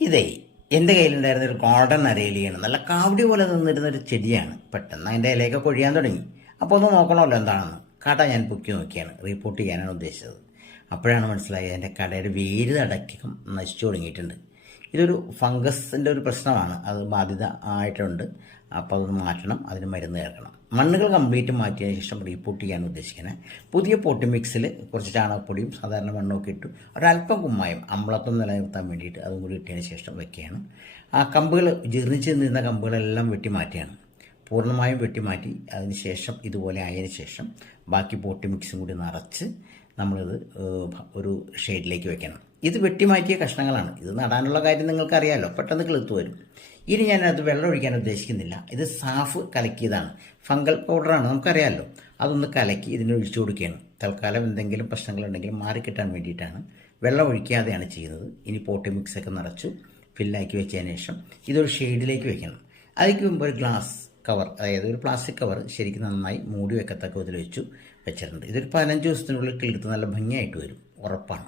ഇതേ എന്റെ കയ്യിലുണ്ടായിരുന്ന ഒരു ഗോൾഡൻ അരയിലിയാണ്. നല്ല കാവടി പോലെ നിന്നിരുന്ന ഒരു ചെടിയാണ്. പെട്ടെന്ന് അതിന്റെ ഇലയൊക്കെ കൊഴിയാൻ തുടങ്ങി. അപ്പോൾ ഒന്ന് നോക്കണമല്ലോ എന്താണെന്ന്. കട ഞാൻ പൊക്കി നോക്കിയാണ്. റിപ്പോർട്ട് ചെയ്യാനാണ് ഉദ്ദേശിച്ചത്. അപ്പോഴാണ് മനസ്സിലായത് എന്റെ കടയുടെ വേര് അടക്കം നശിച്ചു തുടങ്ങിയിട്ടുണ്ട്. ഇതൊരു ഫംഗസിന്റെ ഒരു പ്രശ്നമാണ്. അത് ബാധ്യത ആയിട്ടുണ്ട്. അപ്പോൾ അതൊന്ന് മാറ്റണം. അതിന് മരുന്ന് ചേർക്കണം. മണ്ണുകൾ കംപ്ലീറ്റ് മാറ്റിയതിന് ശേഷം റീപോട്ട് ചെയ്യാൻ ഉദ്ദേശിക്കുന്നത് പുതിയ പോട്ടി മിക്സിൽ കുറച്ച് ചാണകപ്പൊടിയും സാധാരണ മണ്ണൊക്കെ ഇട്ടു. ഒരല്പം കുമ്മായം അമ്ലത്വം നിലനിർത്താൻ വേണ്ടിയിട്ട് അതും കൂടി ഇട്ടതിന് ശേഷം വെക്കുകയാണ്. ആ കമ്പുകൾ ജീർണിച്ച് നിന്ന കമ്പുകളെല്ലാം വെട്ടി മാറ്റിയാണ് പൂർണമായും വെട്ടിമാറ്റി. അതിന് ശേഷം ഇതുപോലെ ആയതിനു ശേഷം ബാക്കി പോട്ടി മിക്സും കൂടി നിറച്ച് നമ്മളിത് ഒരു ഷെയ്ഡിലേക്ക് വെക്കണം. ഇത് വെട്ടിമാറ്റിയ കഷ്ണങ്ങളാണ്. ഇത് നടാനുള്ള കാര്യം നിങ്ങൾക്കറിയാമല്ലോ പെട്ടെന്ന് കിളുത്തു വരും. ഇനി ഞാനത് വെള്ളം ഒഴിക്കാൻ ഉദ്ദേശിക്കുന്നില്ല. ഇത് സാഫ് കലക്കിയതാണ്. ഫംഗൽ പൗഡറാണ് നമുക്കറിയാമല്ലോ അതൊന്ന് കലക്കി ഇതിന് ഒഴിച്ചു കൊടുക്കുകയാണ്. തൽക്കാലം എന്തെങ്കിലും പ്രശ്നങ്ങളുണ്ടെങ്കിൽ മാറിക്കിട്ടാൻ വേണ്ടിയിട്ടാണ്. വെള്ളം ഒഴിക്കാതെയാണ് ചെയ്യുന്നത്. ഇനി പോട്ടി മിക്സൊക്കെ നിറച്ചു ഫില്ലാക്കി വെച്ചതിന് ശേഷം ഇതൊരു ഷെയ്ഡിലേക്ക് വെക്കണം. അതിക്ക് മുമ്പ് ഒരു ഗ്ലാസ് കവർ അതായത് ഒരു പ്ലാസ്റ്റിക് കവർ ശരിക്കും നന്നായി മൂടി വെക്കത്തക്ക വിധത്തിൽ വെച്ചു വെച്ചിട്ടുണ്ട്. ഇതൊരു പതിനഞ്ച് ദിവസത്തിനുള്ളിൽ കിളിർത്ത് നല്ല ഭംഗിയായിട്ട് വരും ഉറപ്പാണ്.